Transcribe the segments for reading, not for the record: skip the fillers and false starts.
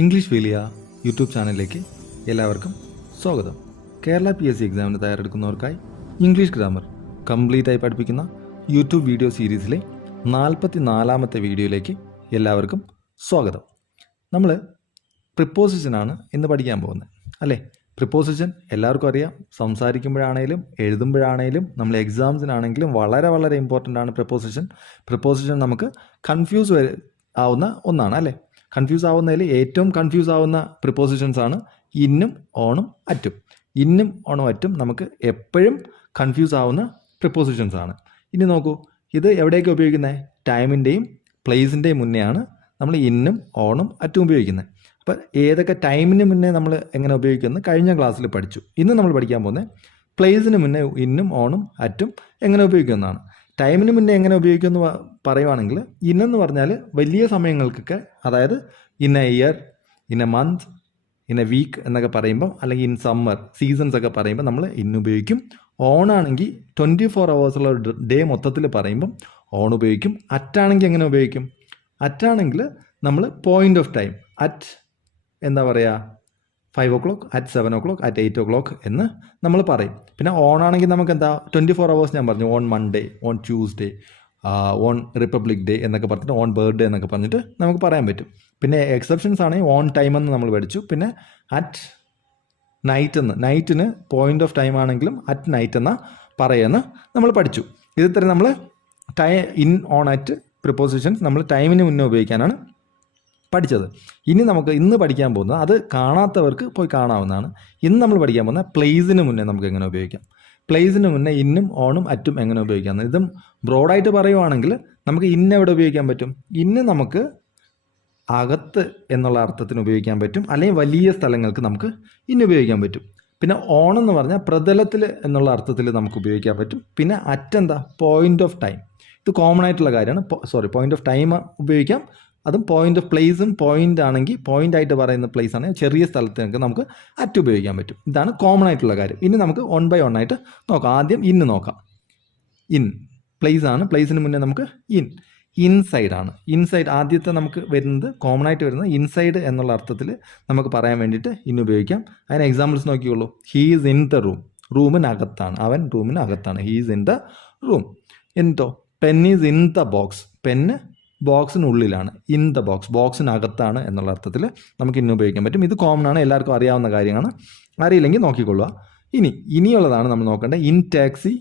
English വേലിയ YouTube ചാനലിലേക്ക് എല്ലാവർക്കും സ്വാഗതം. കേരള PSC എക്സാമിന് തയ്യാറെടുക്കുന്നവർക്കായി ഇംഗ്ലീഷ് ഗ്രാമർ കംപ്ലീറ്റ് ആയി പഠിപ്പിക്കുന്ന യൂട്യൂബ് വീഡിയോ സീരീസിലെ 44ാമത്തെ വീഡിയോയിലേക്ക് എല്ലാവർക്കും സ്വാഗതം. നമ്മൾ പ്രിപ്പോസിഷനാണ് ഇന്ന് പഠിക്കാൻ പോകുന്നത് അല്ലേ. പ്രിപ്പോസിഷൻ എല്ലാവർക്കും അറിയാം. സംസാരിക്കുമ്പോഴാണേലും എഴുതുമ്പോഴാണേലും നമ്മൾ എക്സാംസിനാണെങ്കിലും വളരെ വളരെ ഇമ്പോർട്ടൻ്റ് ആണ് പ്രിപ്പോസിഷൻ നമുക്ക് കൺഫ്യൂസ് ആവുന്ന ഒന്നാണ് അല്ലേ. കൺഫ്യൂസ് ആവുന്നതിൽ ഏറ്റവും കൺഫ്യൂസ് ആവുന്ന പ്രിപ്പോസിഷൻസ് ആണ് ഇന്നും ഓണും അറ്റും. ഇന്നും ഓണും അറ്റും നമുക്ക് എപ്പോഴും കൺഫ്യൂസ് ആവുന്ന പ്രിപ്പോസിഷൻസ് ആണ്. ഇനി നോക്കൂ, ഇത് എവിടെയൊക്കെ ഉപയോഗിക്കുന്നത്? ടൈമിൻ്റെയും പ്ലേസിൻ്റെയും മുന്നെയാണ് നമ്മൾ ഇന്നും ഓണും അറ്റും ഉപയോഗിക്കുന്നത്. അപ്പോൾ ഏതൊക്കെ ടൈമിന് മുന്നേ നമ്മൾ എങ്ങനെ ഉപയോഗിക്കുമെന്ന് കഴിഞ്ഞ ക്ലാസ്സിൽ പഠിച്ചു. ഇന്ന് നമ്മൾ പഠിക്കാൻ പോകുന്നത് പ്ലേസിന് മുന്നേ ഇന്നും ഓണും അറ്റും എങ്ങനെ ഉപയോഗിക്കുമെന്നാണ്. ടൈമിന് മുന്നേ എങ്ങനെ ഉപയോഗിക്കുമെന്ന് പറയുവാണെങ്കിൽ ഇന്നെന്ന് പറഞ്ഞാൽ വലിയ സമയങ്ങൾക്കൊക്കെ, അതായത് in a year, in a month, in a week എന്നൊക്കെ പറയുമ്പം, അല്ലെങ്കിൽ ഇൻ സമ്മർ സീസൺസ് ഒക്കെ പറയുമ്പോൾ നമ്മൾ ഇന്ന് ഉപയോഗിക്കും. ഓണാണെങ്കിൽ 24 hours ഡേ മൊത്തത്തിൽ പറയുമ്പം ഓൺ ഉപയോഗിക്കും. അറ്റാണെങ്കിൽ എങ്ങനെ ഉപയോഗിക്കും? അറ്റാണെങ്കിൽ നമ്മൾ പോയിൻ്റ് ഓഫ് ടൈം അറ്റ് എന്താ പറയുക, 5 o'clock, at 7 o'clock, at 8 o'clock എന്ന് നമ്മൾ പറയും. പിന്നെ ഓണാണെങ്കിൽ നമുക്ക് എന്താ 24 hours ഞാൻ പറഞ്ഞു, on Monday, on Tuesday, on republic day എന്നൊക്കെ പറഞ്ഞിട്ട്, ഓൺ ബർത്ത്ഡേ എന്നൊക്കെ പറഞ്ഞിട്ട് നമുക്ക് പറയാൻ പറ്റും. പിന്നെ എക്സെപ്ഷൻസ് ആണെങ്കിൽ ഓൺ ടൈം എന്ന് നമ്മൾ പഠിച്ചു. പിന്നെ അറ്റ് നൈറ്റ് എന്ന്, നൈറ്റിന് പോയിൻ്റ് ഓഫ് ടൈം ആണെങ്കിലും അറ്റ് നൈറ്റ് എന്ന പറയുമെന്ന് നമ്മൾ പഠിച്ചു. ഇത്തരം നമ്മൾ ഇൻ ഓൺ അറ്റ് പ്രിപ്പോസിഷൻസ് നമ്മൾ ടൈമിന് മുന്നേ ഉപയോഗിക്കാനാണ് പഠിച്ചത്. ഇനി നമുക്ക് ഇന്ന് പഠിക്കാൻ പോകുന്നത്, അത് കാണാത്തവർക്ക് പോയി കാണാവുന്നതാണ്. ഇന്ന് നമ്മൾ പഠിക്കാൻ പോകുന്നത് പ്ലേസിന് മുന്നേ നമുക്ക് എങ്ങനെ ഉപയോഗിക്കാം. പ്ലേസിന് മുന്നേ ഇന്നും ഓണും അറ്റും എങ്ങനെ ഉപയോഗിക്കാം. ഇതും ബ്രോഡായിട്ട് പറയുവാണെങ്കിൽ നമുക്ക് ഇന്ന് എവിടെ ഉപയോഗിക്കാൻ പറ്റും? ഇന്ന് നമുക്ക് അകത്ത് എന്നുള്ള അർത്ഥത്തിന് ഉപയോഗിക്കാൻ പറ്റും, അല്ലെങ്കിൽ വലിയ സ്ഥലങ്ങൾക്ക് നമുക്ക് ഇന്ന് ഉപയോഗിക്കാൻ പറ്റും. പിന്നെ ഓണെന്ന് പറഞ്ഞാൽ പ്രതലത്തിൽ എന്നുള്ള അർത്ഥത്തിൽ നമുക്ക് ഉപയോഗിക്കാൻ പറ്റും. പിന്നെ അറ്റെന്താ, പോയിൻ്റ് ഓഫ് ടൈം. ഇത് കോമൺ ആയിട്ടുള്ള കാര്യമാണ്. പോയിൻ്റ് ഓഫ് ടൈം ഉപയോഗിക്കാം. അതും പോയിൻ്റ് ഓഫ് പ്ലേസും, പോയിൻ്റ് ആണെങ്കിൽ പോയിൻ്റ് ആയിട്ട് പറയുന്ന പ്ലേസ് ആണെങ്കിൽ ചെറിയ സ്ഥലത്തേക്ക് നമുക്ക് അറ്റ് ഉപയോഗിക്കാൻ പറ്റും. ഇതാണ് കോമൺ ആയിട്ടുള്ള കാര്യം. ഇനി നമുക്ക് 1 by 1 ആയിട്ട് നോക്കാം. ആദ്യം ഇന്ന് നോക്കാം. ഇൻ പ്ലേസ് ആണ്. പ്ലേസിന് മുന്നേ നമുക്ക് ഇൻസൈഡ് ആണ്. ഇൻസൈഡ് ആദ്യത്തെ നമുക്ക് വരുന്നത്, കോമൺ ആയിട്ട് വരുന്നത് ഇൻസൈഡ് എന്നുള്ള അർത്ഥത്തിൽ നമുക്ക് പറയാൻ വേണ്ടിയിട്ട് ഇന്ന് ഉപയോഗിക്കാം. അതിന് എക്സാമ്പിൾസ് നോക്കിയുള്ളൂ. He is in the room. റൂമിനകത്താണ്, അവൻ റൂമിനകത്താണ്. He is in the room. എന്തോ pen is in the box. Pen ബോക്സിനുള്ളിലാണ്. ഇൻ ദ ബോക്സ്, ബോക്സിനകത്താണ് എന്നുള്ള അർത്ഥത്തിൽ നമുക്ക് ഇന്ന് ഉപയോഗിക്കാൻ പറ്റും. ഇത് കോമൺ ആണ്, എല്ലാവർക്കും അറിയാവുന്ന കാര്യമാണ്. അറിയില്ലെങ്കിൽ നോക്കിക്കൊള്ളുക. ഇനിയുള്ളതാണ് നമ്മൾ നോക്കേണ്ടത്. In taxi,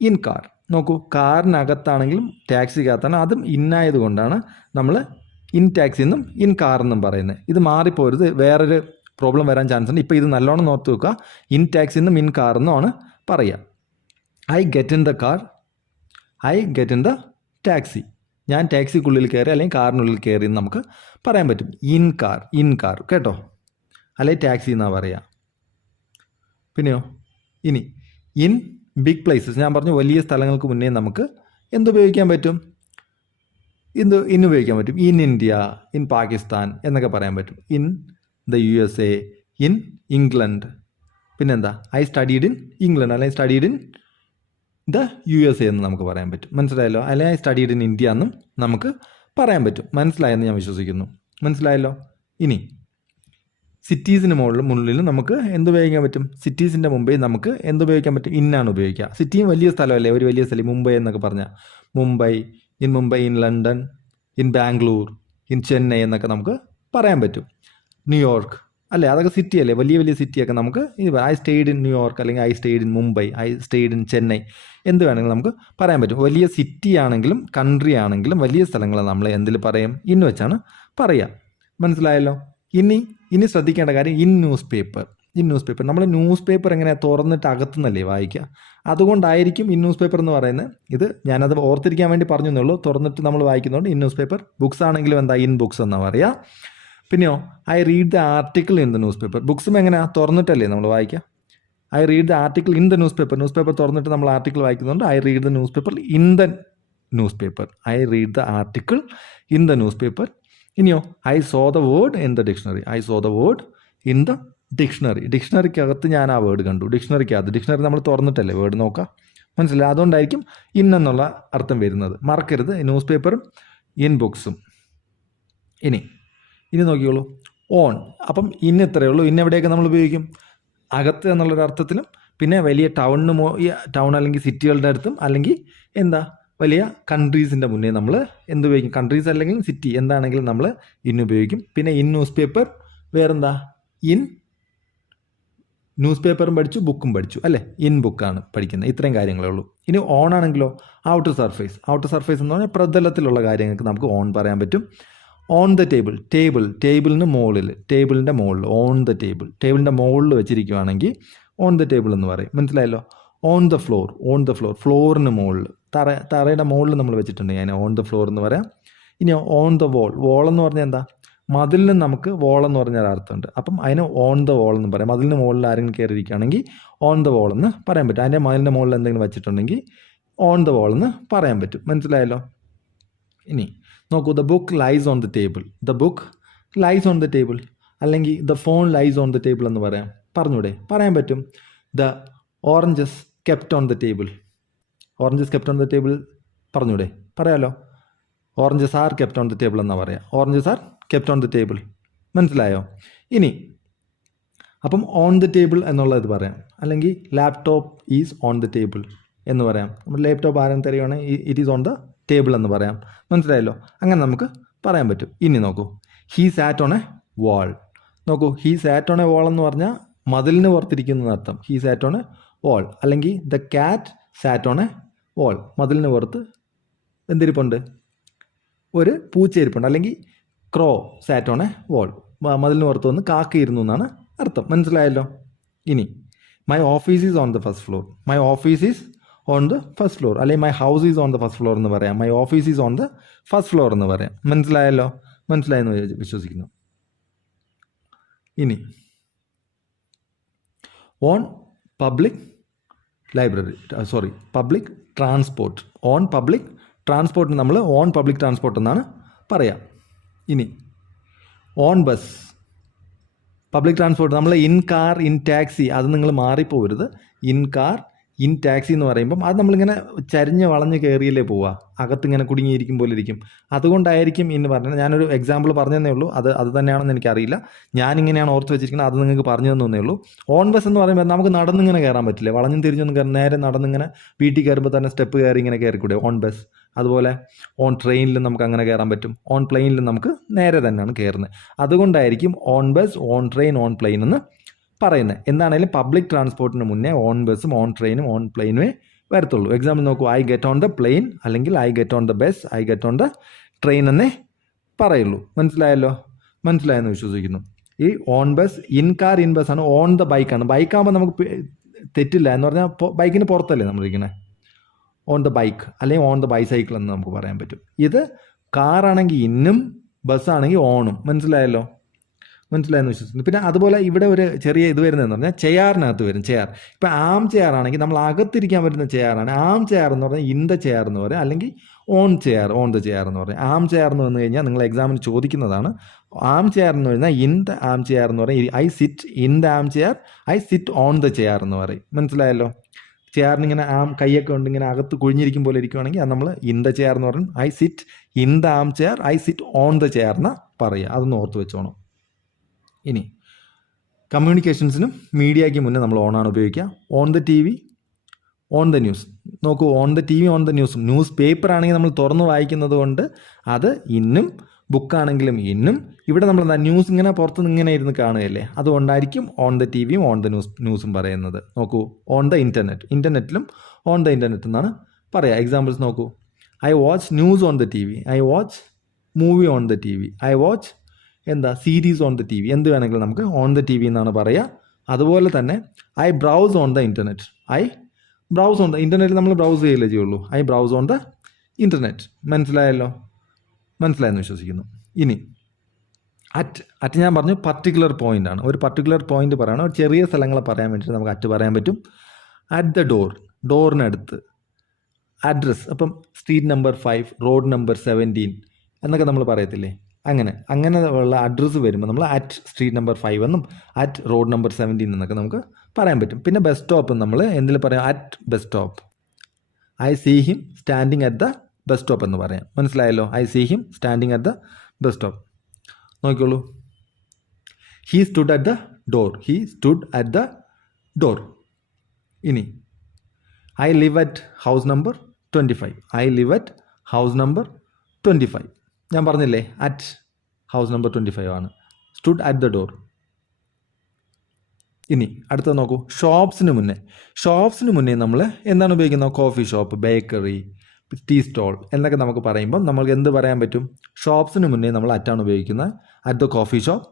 in car. നോക്കൂ, കാറിനകത്താണെങ്കിലും ടാക്സിക്കകത്താണ്. അതും ഇന്നായത് കൊണ്ടാണ് നമ്മൾ ഇൻ ടാക്സി എന്നും ഇൻ കാർ എന്നും പറയുന്നത്. ഇത് മാറിപ്പോരുത്, വേറൊരു പ്രോബ്ലം വരാൻ ചാൻസ് ഉണ്ട്. ഇപ്പോൾ ഇത് നല്ലോണം നോർത്ത് വെക്കുക. ഇൻ ടാക്സി എന്നും ഇൻ കാർ എന്നുമാണ് പറയുക. I get in the car, I get in the taxi. ഞാൻ ടാക്സിക്കുള്ളിൽ കയറി അല്ലെങ്കിൽ കാറിനുള്ളിൽ കയറി എന്ന് നമുക്ക് പറയാൻ പറ്റും. ഇൻ കാർ കേട്ടോ, അല്ലെങ്കിൽ ടാക്സി എന്നാണ് പറയുക. പിന്നെയോ ഇനി ഇൻ ബിഗ് പ്ലേസസ്. ഞാൻ പറഞ്ഞു വലിയ സ്ഥലങ്ങൾക്ക് മുന്നേ നമുക്ക് എന്തുപയോഗിക്കാൻ പറ്റും? ഇന്ന് ഉപയോഗിക്കാൻ പറ്റും. ഇൻ ഇന്ത്യ, ഇൻ പാകിസ്ഥാൻ എന്നൊക്കെ പറയാൻ പറ്റും. In the USA, in England. പിന്നെന്താ, ഐ സ്റ്റഡീഡ് ഇൻ ഇംഗ്ലണ്ട്, അല്ലെങ്കിൽ സ്റ്റഡീഡ് ഇൻ ദ USA എന്ന് നമുക്ക് പറയാൻ പറ്റും. മനസ്സിലായല്ലോ? അല്ലെങ്കിൽ ഐ സ്റ്റഡീഡ് ഇൻ ഇന്ത്യ എന്നും നമുക്ക് പറയാൻ പറ്റും. മനസ്സിലായെന്ന് ഞാൻ വിശ്വസിക്കുന്നു. മനസ്സിലായല്ലോ? ഇനി സിറ്റീസിന് മുകളിൽ നമുക്ക് എന്തുപയോഗിക്കാൻ പറ്റും? സിറ്റീസിൻ്റെ മുമ്പേ നമുക്ക് എന്തുപയോഗിക്കാൻ പറ്റും? ഇന്നാണ് ഉപയോഗിക്കുക. സിറ്റിയും വലിയ സ്ഥലമല്ലേ, ഒരു വലിയ സ്ഥലം. മുംബൈ എന്നൊക്കെ പറഞ്ഞാൽ Mumbai, in London, in Bangalore, in Chennai എന്നൊക്കെ നമുക്ക് പറയാൻ പറ്റും. ന്യൂയോർക്ക് അല്ലേ, അതൊക്കെ സിറ്റി അല്ലേ, വലിയ വലിയ സിറ്റിയൊക്കെ നമുക്ക് ഐ സ്റ്റേഡ് ഇൻ ന്യൂയോർക്ക്, അല്ലെങ്കിൽ I stayed in Mumbai, I stayed in Chennai, എന്ത് വേണമെങ്കിലും നമുക്ക് പറയാൻ പറ്റും. വലിയ സിറ്റി ആണെങ്കിലും കൺട്രി ആണെങ്കിലും വലിയ സ്ഥലങ്ങൾ നമ്മൾ എന്തിൽ പറയും? ഇന്ന് വെച്ചാണ് പറയുക. മനസ്സിലായല്ലോ? ഇനി ശ്രദ്ധിക്കേണ്ട കാര്യം ഇൻ ന്യൂസ് പേപ്പർ. നമ്മൾ ന്യൂസ് പേപ്പർ എങ്ങനെ തുറന്നിട്ട് അകത്തുനിന്നല്ലേ വായിക്കുക. അതുകൊണ്ടായിരിക്കും ഇൻ ന്യൂസ് പേപ്പർ എന്ന് പറയുന്നത്. ഇത് ഞാനത് ഓർത്തിരിക്കാൻ വേണ്ടി പറഞ്ഞു എന്നുള്ളൂ. തുറന്നിട്ട് നമ്മൾ വായിക്കുന്നതുകൊണ്ട് ഇൻ ന്യൂസ് പേപ്പർ. ബുക്സ് ആണെങ്കിലും എന്താ, ഇൻ ബുക്സ് എന്നാണ് പറയുക. പിന്നെയോ I read the article in the newspaper. ബുക്സും എങ്ങനെയാണ്, തുറന്നിട്ടല്ലേ നമ്മൾ വായിക്കുക. I read the article in the newspaper തുറന്നിട്ട് നമ്മൾ ആർട്ടിക്കിൾ വായിക്കുന്നുണ്ട്. I read the newspaper in the newspaper. I read the article in the newspaper. ഇനിയോ I saw the word in the dictionary. I saw the word in the dictionary. ഡിക്ഷണറിക്കകത്ത് ഞാൻ ആ word കണ്ടു. Dictionary നമ്മൾ തുറന്നിട്ടല്ലേ word നോക്കുക. മനസ്സിലായി? അതുകൊണ്ടായിരിക്കും in എന്നുള്ള അർത്ഥം വരുന്നത്. മറക്കരുത്, ന്യൂസ് പേപ്പറും ഇൻ ബുക്സും. ഇനി ഇനി നോക്കിയോളൂ, ഓൺ. അപ്പം ഇന്ന് ഇത്രയേ ഉള്ളൂ. ഇന്ന് എവിടെയൊക്കെ നമ്മൾ ഉപയോഗിക്കും? അകത്ത് എന്നുള്ളൊരു അർത്ഥത്തിലും, പിന്നെ വലിയ ടൗൺ അല്ലെങ്കിൽ സിറ്റികളുടെ അടുത്തും, അല്ലെങ്കിൽ എന്താ വലിയ കൺട്രീസിൻ്റെ മുന്നേ നമ്മൾ എന്ത് ഉപയോഗിക്കും? കൺട്രീസ് അല്ലെങ്കിൽ സിറ്റി എന്താണെങ്കിലും നമ്മൾ ഇന്ന് ഉപയോഗിക്കും. പിന്നെ ഇൻ ന്യൂസ് പേപ്പർ, വേറെന്താ? ഇൻ ന്യൂസ് പേപ്പറും പഠിച്ചു, ബുക്കും പഠിച്ചു അല്ലേ? ഇൻ ബുക്കാണ് പഠിക്കുന്നത്. ഇത്രയും കാര്യങ്ങളേ ഉള്ളൂ. ഇനി ഓൺ ആണെങ്കിലോ, ഔട്ടർ സർഫേസ്. ഔട്ടർ സർഫേസ് എന്ന് പറഞ്ഞാൽ പ്രതലത്തിലുള്ള കാര്യങ്ങൾക്ക് നമുക്ക് ഓൺ പറയാൻ പറ്റും. ഓൺ ദ ടേബിൾ, ടേബിളിന് മുകളിൽ, ടേബിളിൻ്റെ മുകളിൽ, ഓൺ ദ ടേബിൾ, ടേബിളിൻ്റെ മുകളിൽ വെച്ചിരിക്കുകയാണെങ്കിൽ ഓൺ ദ ടേബിൾ എന്ന് പറയും. മനസ്സിലായല്ലോ? ഓൺ ദ ഫ്ലോർ, ഫ്ലോറിന് മുകളിൽ, തറയുടെ മുകളിൽ നമ്മൾ വെച്ചിട്ടുണ്ടെങ്കിൽ അതിനെ ഓൺ ദ ഫ്ലോർ എന്ന് പറയാം. ഇനി ഓൺ ദ വോൾ എന്ന് പറഞ്ഞാൽ എന്താ? മതിലിന് നമുക്ക് വോൾ എന്ന് പറഞ്ഞാൽ അർത്ഥമുണ്ട്. അപ്പം അതിന് ഓൺ ദ വോൾ എന്ന് പറയാം. മതിലിന് മുകളിൽ ആരെങ്കിലും കയറിയിരിക്കുകയാണെങ്കിൽ ഓൺ ദ വോൾ എന്ന് പറയാൻ പറ്റും. അതിൻ്റെ മതിലിൻ്റെ മുകളിൽ എന്തെങ്കിലും വെച്ചിട്ടുണ്ടെങ്കിൽ ഓൺ ദ വോൾ എന്ന് പറയാൻ പറ്റും. മനസ്സിലായല്ലോ? ഇനി നോക്കൂ, the book lies on the table. The book lies on the table. അല്ലെങ്കിൽ the phone lies on the table എന്ന് പറയാം. പറഞ്ഞൂടെ? പറയാൻ പറ്റും. The oranges kept on the table. Oranges kept on the table പറഞ്ഞൂടെ? പറയാലോ. Oranges are kept on the table എന്നാണ് പറയാം. Oranges are kept on the table. മനസ്സിലായോ? ഇനി അപ്പം ഓൺ ദ ടേബിൾ എന്നുള്ളത് പറയാം. അല്ലെങ്കിൽ laptop is on the table എന്ന് പറയാം. നമ്മുടെ ലാപ്ടോപ്പ് ആരും തരികയാണെങ്കിൽ it is on the table എന്ന് പറയാം. മനസ്സിലായല്ലോ? അങ്ങനെ നമുക്ക് പറയാൻ പറ്റും. ഇനി നോക്കൂ, he sat on a wall. നോക്കൂ, he sat on a wall എന്ന് പറഞ്ഞാൽ മതിലിന് പുറത്തിരിക്കുന്ന അർത്ഥം. He sat on a wall. അല്ലെങ്കിൽ the cat sat on a wall. മതിലിന് പുറത്ത് എന്തിരിപ്പുണ്ട്? ഒരു പൂച്ചയിരിപ്പുണ്ട്. അല്ലെങ്കിൽ ക്രോ സാറ്റ് ഓൺ എ വാൾ. മതിലിന് പുറത്ത് വന്ന് കാക്കയിരുന്നു എന്നാണ് അർത്ഥം. മനസ്സിലായല്ലോ? ഇനി my office is on the first floor. My office is on the first floor. അല്ലെങ്കിൽ my house is on the first floor എന്ന് പറയാം. My office is on the first floor എന്ന് പറയാം. മനസ്സിലായല്ലോ? മനസ്സിലായെന്ന് വിശ്വസിക്കുന്നു. ഇനി on public library, public transport. On public ട്രാൻസ്പോർട്ടിന് നമ്മൾ ഓൺ പബ്ലിക് ട്രാൻസ്പോർട്ട് എന്നാണ് പറയാം. ഇനി ഓൺ ബസ്, പബ്ലിക് ട്രാൻസ്പോർട്ട് നമ്മൾ ഇൻ കാർ, ഇൻ ടാക്സി, അത് നിങ്ങൾ മാറിപ്പോരുത്. ഇൻ കാർ, ഇൻ ടാക്സി എന്ന് പറയുമ്പം അത് നമ്മളിങ്ങനെ ചരിഞ്ഞ് വളഞ്ഞ് കയറിയല്ലേ പോവുക, അകത്തിങ്ങനെ കുടുങ്ങിയിരിക്കും പോലെ ഇരിക്കും. അതുകൊണ്ടായിരിക്കും ഇന്ന് പറഞ്ഞത്. ഞാനൊരു എക്സാമ്പിൾ പറഞ്ഞതേ ഉള്ളൂ. അത് തന്നെയാണെന്ന് എനിക്കറിയില്ല. ഞാനിങ്ങനെയാണ് ഓർത്ത് വെച്ചിരിക്കുന്നത്. അത് നിങ്ങൾക്ക് പറഞ്ഞു തന്നേ ഉള്ളൂ. ഓൺ ബസ് എന്ന് പറയുമ്പോൾ നമുക്ക് നടന്നിങ്ങനെ കയറാൻ പറ്റില്ല. വളഞ്ഞും തിരിഞ്ഞൊന്നും കയറാൻ, നേരെ നടന്നിങ്ങനെ വീട്ടിൽ കയറുമ്പോൾ തന്നെ സ്റ്റെപ്പ് കയറി ഇങ്ങനെ കയറിക്കൂടെ? On bus. അതുപോലെ ഓൺ ട്രെയിനിലും നമുക്ക് അങ്ങനെ കയറാൻ പറ്റും. ഓൺ പ്ലെയിനിലും നമുക്ക് നേരെ തന്നെയാണ് കയറുന്നത്. അതുകൊണ്ടായിരിക്കും on bus, on train, on plane എന്ന് പറയുന്നത്. എന്താണെങ്കിലും പബ്ലിക് ട്രാൻസ്പോർട്ടിന് മുന്നേ ഓൺ ബസ്സും ഓൺ ട്രെയിനും ഓൺ പ്ലെയിനുമേ വരത്തുള്ളൂ. എക്സാമ്പിൾ നോക്കൂ, I get on the plane, അല്ലെങ്കിൽ I get on the bus, I get on the train എന്നേ പറയുള്ളൂ. മനസ്സിലായല്ലോ? മനസ്സിലായെന്ന് വിശ്വസിക്കുന്നു. ഈ on bus, in car, in ബസ്സാണ്. ഓൺ ദ ബൈക്കാണ്. ബൈക്കാകുമ്പോൾ നമുക്ക് തെറ്റില്ല എന്ന് പറഞ്ഞാൽ ബൈക്കിന് പുറത്തല്ലേ നമ്മളിരിക്കണേ. ഓൺ ദ ബൈക്ക് അല്ലെങ്കിൽ ഓൺ ദ ബൈസൈക്കിൾ എന്ന് നമുക്ക് പറയാൻ പറ്റും. ഇത് കാറാണെങ്കിൽ ഇന്നും, ബസ്സാണെങ്കിൽ ഓണും. മനസ്സിലായല്ലോ? മനസ്സിലായെന്ന് വിശ്വസിക്കുന്നു. പിന്നെ അതുപോലെ ഇവിടെ ഒരു ചെറിയ ഇത് വരുന്നതെന്ന് പറഞ്ഞാൽ ചെയറിനകത്ത് വരും. ചെയർ ഇപ്പം ആം ചെയർ ആണെങ്കിൽ നമ്മൾ അകത്തിരിക്കാൻ പറ്റുന്ന ചെയറാണ്. ആം ചെയർ എന്ന് പറഞ്ഞാൽ ഇൻ ദ ചെയർ എന്ന് പറയാം, അല്ലെങ്കിൽ on chair, on the chair എന്ന് പറയാം. ആം ചെയർ എന്ന് വന്നു കഴിഞ്ഞാൽ നിങ്ങൾ എക്സാമിന് ചോദിക്കുന്നതാണ്. ആം ചെയർ എന്ന് പറഞ്ഞാൽ ഇൻ ദ ആം ചെയർ എന്ന് പറയും. I sit in the armchair, I sit on the chair എന്ന് പറയും. മനസ്സിലായല്ലോ? ചെയറിനിങ്ങനെ ആം കൈയൊക്കെ ഉണ്ട് ഇങ്ങനെ അകത്ത് കുഴിഞ്ഞിരിക്കും പോലെ ഇരിക്കുവാണെങ്കിൽ അത് നമ്മൾ ഇൻ ദ ചെയർ എന്ന് പറയും. I sit in the armchair, I sit on the chair എന്ന് പറയുക. അതൊന്ന് ഓർത്ത് വെച്ചോണം. ഇനി കമ്മ്യൂണിക്കേഷൻസിനും മീഡിയയ്ക്ക് മുന്നേ നമ്മൾ ഓണാണ് ഉപയോഗിക്കുക. On the TV, on the news. നോക്കൂ, on the TV, on the news. Newspaper ആണെങ്കിൽ നമ്മൾ തുറന്ന് വായിക്കുന്നത് കൊണ്ട് അത് ഇന്നും, ബുക്കാണെങ്കിലും ഇന്നും. ഇവിടെ നമ്മൾ ന്യൂസ് ഇങ്ങനെ പുറത്തുനിന്ന് ഇങ്ങനെ ഇരുന്ന് കാണുകയല്ലേ, അതുകൊണ്ടായിരിക്കും ഓൺ ദ ടി വിയും ഓൺ ദ ന്യൂസും പറയുന്നത്. നോക്കൂ, ഓൺ ദ ഇൻ്റർനെറ്റ്, ഇൻ്റർനെറ്റിലും ഓൺ ദ ഇൻ്റർനെറ്റ് എന്നാണ് പറയുക. എക്സാമ്പിൾസ് നോക്കൂ, I watch news on the TV, I watch movie on the TV, I watch series on the TV. എന്ത് വേണമെങ്കിലും നമുക്ക് ഓൺ ദ ടി വി എന്നാണ് പറയുക. അതുപോലെ തന്നെ I browse on the internet, I browse on the internet. നമ്മൾ browse ചെയ്യില്ലേ ചെയ്യുള്ളൂ. I browse on the internet. മനസ്സിലായല്ലോ? മനസ്സിലായെന്ന് വിശ്വസിക്കുന്നു. ഇനി അറ്റ് ഞാൻ പറഞ്ഞു പർട്ടിക്കുലർ പോയിൻ്റ് ആണ്. ഒരു പർട്ടിക്കുലർ പോയിൻ്റ് പറയണം. ഒരു ചെറിയ സ്ഥലങ്ങളെ പറയാൻ വേണ്ടിയിട്ട് നമുക്ക് അറ്റ് പറയാൻ പറ്റും. അറ്റ് ദ ഡോർ, ഡോറിനടുത്ത്. അഡ്രസ്സ്, അപ്പം സ്ട്രീറ്റ് നമ്പർ 5, റോഡ് നമ്പർ 17 എന്നൊക്കെ നമ്മൾ പറയത്തില്ലേ, അങ്ങനെ ഉള്ള അഡ്രസ്സ് വരുമ്പോൾ നമ്മൾ അറ്റ് സ്ട്രീറ്റ് നമ്പർ 5 എന്നും അറ്റ് റോഡ് നമ്പർ 17 എന്നൊക്കെ നമുക്ക് പറയാൻ പറ്റും. പിന്നെ ബസ് സ്റ്റോപ്പ് നമ്മൾ എന്തിൽ പറയാം? At bus stop. I see him standing at the bus stop എന്ന് പറയാം. മനസ്സിലായല്ലോ? I see him standing at the bus stop. നോക്കിക്കോളൂ. He stood at the door. He stood at the door. ഇനി I live at house number 25. I live at house number 25. ഞാൻ പറഞ്ഞില്ലേ at house number 25 ആണ്. Stood at the door. ഇനി അടുത്തത് നോക്കൂ. ഷോപ്സിന് മുന്നേ നമ്മൾ എന്താണ് ഉപയോഗിക്കുന്നത്? Coffee shop, bakery, tea stall എന്നൊക്കെ നമുക്ക് പറയുമ്പം നമ്മൾക്ക് എന്ത് പറയാൻ പറ്റും? ഷോപ്സിന് മുന്നേ നമ്മൾ അറ്റാണ് ഉപയോഗിക്കുന്നത്. At the coffee shop,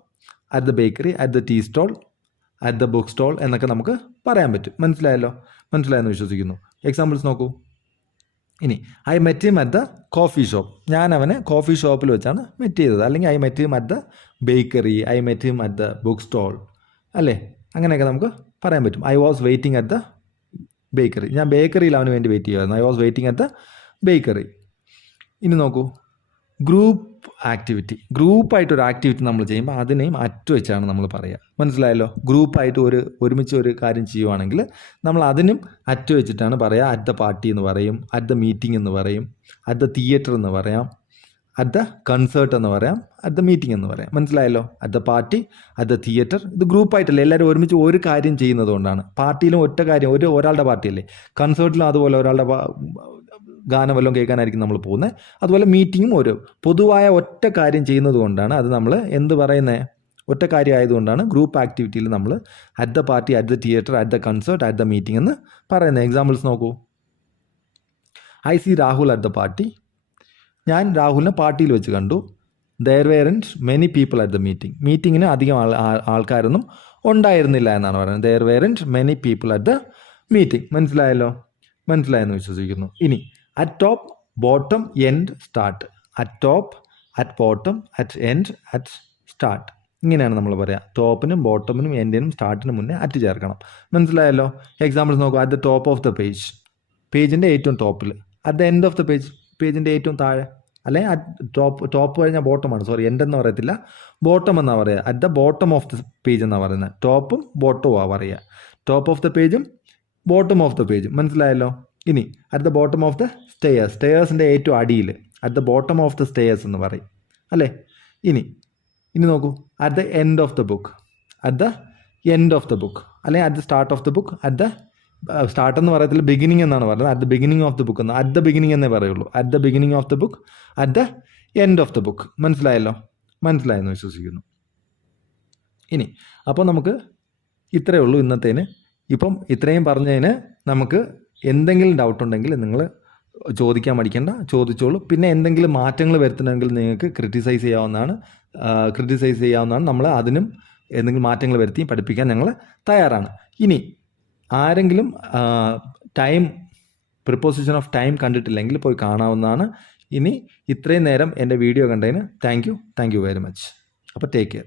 at the bakery, at the tea stall, at the book stall എന്നൊക്കെ നമുക്ക് പറയാൻ പറ്റും. മനസ്സിലായെന്ന് വിശ്വസിക്കുന്നു. എക്സാമ്പിൾസ് നോക്കൂ. ഇനി I met him at the coffee shop. ഞാൻ അവനെ കോഫി ഷോപ്പിൽ വെച്ചാണ് മെറ്റ് ചെയ്തത്. അല്ലെങ്കിൽ I met him at the bakery, I met him at the book stall, അല്ലേ? അങ്ങനെയൊക്കെ നമുക്ക് പറയാൻ പറ്റും. I was waiting at the bakery. ഞാൻ ബേക്കറിയിൽ അവന് വേണ്ടി വെയിറ്റ് ചെയ്യുമായിരുന്നു. I was waiting at the bakery. ഇനി നോക്കൂ, ഗ്രൂപ്പായിട്ടൊരു ആക്ടിവിറ്റി നമ്മൾ ചെയ്യുമ്പോൾ അതിനെയും അറ്റ് വെച്ചാണ് നമ്മൾ പറയുക. മനസ്സിലായല്ലോ? ഗ്രൂപ്പായിട്ട് ഒരുമിച്ച് ഒരു കാര്യം ചെയ്യുവാണെങ്കിൽ നമ്മൾ അതിനും അറ്റ് വെച്ചിട്ടാണ് പറയുക. അറ്റ് ദ പാർട്ടി എന്ന് പറയും, അറ്റ് ദ മീറ്റിംഗ് എന്ന് പറയും, അറ്റ് ദ തിയേറ്റർ എന്ന് പറയാം, അറ്റ് ദ കൺസേർട്ട് എന്ന് പറയാം, അറ്റ് ദ മീറ്റിംഗ് എന്ന് പറയാം. മനസ്സിലായല്ലോ? At the party, at the theatre. ഇത് ഗ്രൂപ്പായിട്ടല്ലേ, എല്ലാവരും ഒരുമിച്ച് ഒരു കാര്യം ചെയ്യുന്നത് കൊണ്ടാണ്. പാർട്ടിയിലും ഒറ്റ കാര്യം, ഒരാളുടെ പാർട്ടിയല്ലേ. കൺസേർട്ടിലും അതുപോലെ ഒരാളുടെ ഗാനം വല്ലതും കേൾക്കാനായിരിക്കും നമ്മൾ പോകുന്നത്. അതുപോലെ മീറ്റിങ്ങും ഒരു പൊതുവായ ഒറ്റ കാര്യം ചെയ്യുന്നത് കൊണ്ടാണ് അത് നമ്മൾ എന്ത് പറയുന്നത്? ഒറ്റ കാര്യം ആയതുകൊണ്ടാണ് ഗ്രൂപ്പ് ആക്ടിവിറ്റിയിൽ നമ്മൾ at the party, at the theatre, at the concert, at the meeting എന്ന് പറയുന്നത്. എക്സാമ്പിൾസ് നോക്കൂ. I see Rahul at the party. ഞാൻ രാഹുലിനെ പാർട്ടിയിൽ വെച്ച് കണ്ടു. There weren't many people at the മീറ്റിങ്ങിന് അധികം ആൾക്കാരൊന്നും ഉണ്ടായിരുന്നില്ല എന്നാണ് പറയുന്നത്. There weren't many people at the meeting. മനസ്സിലായെന്ന് വിശ്വസിക്കുന്നു. ഇനി at top, bottom, end, start. At top, at bottom, at end, at start. ഇങ്ങനെയാണ് നമ്മൾ പറയുക. ടോപ്പിനും ബോട്ടമിനും എൻഡിനും സ്റ്റാർട്ടിനും മുന്നേ അറ്റ് ചേർക്കണം. മനസ്സിലായല്ലോ? എക്സാമ്പിൾസ് നോക്കൂ. At the top of the പേജിൻ്റെ ഏറ്റവും ടോപ്പിൽ. At the end of the പേജിൻ്റെ ഏറ്റവും താഴെ. അല്ലെങ്കിൽ അറ്റ് ടോപ്പ് കഴിഞ്ഞാൽ ബോട്ടമാണ്. എൻഡ് എന്ന് പറയത്തില്ല, ബോട്ടം എന്നാണ് പറയുക. At the bottom of the page എന്നാണ് പറയുന്നത്. ടോപ്പും ബോട്ടവുമാണ് പറയുക. ടോപ്പ് ഓഫ് ദ പേജും ബോട്ടം ഓഫ് ദ പേജും. മനസ്സിലായല്ലോ? ഇനി at the bottom of the സ്റ്റെയേഴ്സിൻ്റെ ഏറ്റവും അടിയിൽ at the bottom of the stairs എന്ന് പറയും, അല്ലേ? ഇനി നോക്കൂ. At the end of the book. At the end of the book, അല്ലെങ്കിൽ at the start of the book. At the start എന്ന് പറയത്തില്ല, ബിഗിനിങ് എന്നാണ് പറയുന്നത്. At the beginning of the book എന്ന്, അറ്റ് ദ ബിഗിനിങ് എന്നേ പറയുള്ളൂ. At the beginning of the book, at the end of the book. മനസ്സിലായെന്ന് വിശ്വസിക്കുന്നു. ഇനി അപ്പോൾ നമുക്ക് ഇത്രയേ ഉള്ളൂ ഇന്നത്തേന്. ഇപ്പം ഇത്രയും പറഞ്ഞതിന് നമുക്ക് എന്തെങ്കിലും ഡൗട്ട് ഉണ്ടെങ്കിൽ നിങ്ങൾ ചോദിക്കാൻ മടിക്കേണ്ട, ചോദിച്ചോളൂ. പിന്നെ എന്തെങ്കിലും മാറ്റങ്ങൾ വരുത്തണമെങ്കിൽ നിങ്ങൾക്ക് ക്രിട്ടിസൈസ് ചെയ്യാവുന്നതാണ്. നമ്മൾ അതിനും എന്തെങ്കിലും മാറ്റങ്ങൾ വരുത്തി പഠിപ്പിക്കാൻ ഞങ്ങൾ തയ്യാറാണ്. ഇനി ആരെങ്കിലും പ്രിപ്പോസിഷൻ ഓഫ് ടൈം കണ്ടിട്ടില്ലെങ്കിൽ പോയി കാണാവുന്നതാണ്. ഇനി ഇത്രയും നേരം എൻ്റെ വീഡിയോ കണ്ടതിന് താങ്ക് യു വെരി മച്ച്. അപ്പോൾ ടേക്ക് കെയർ.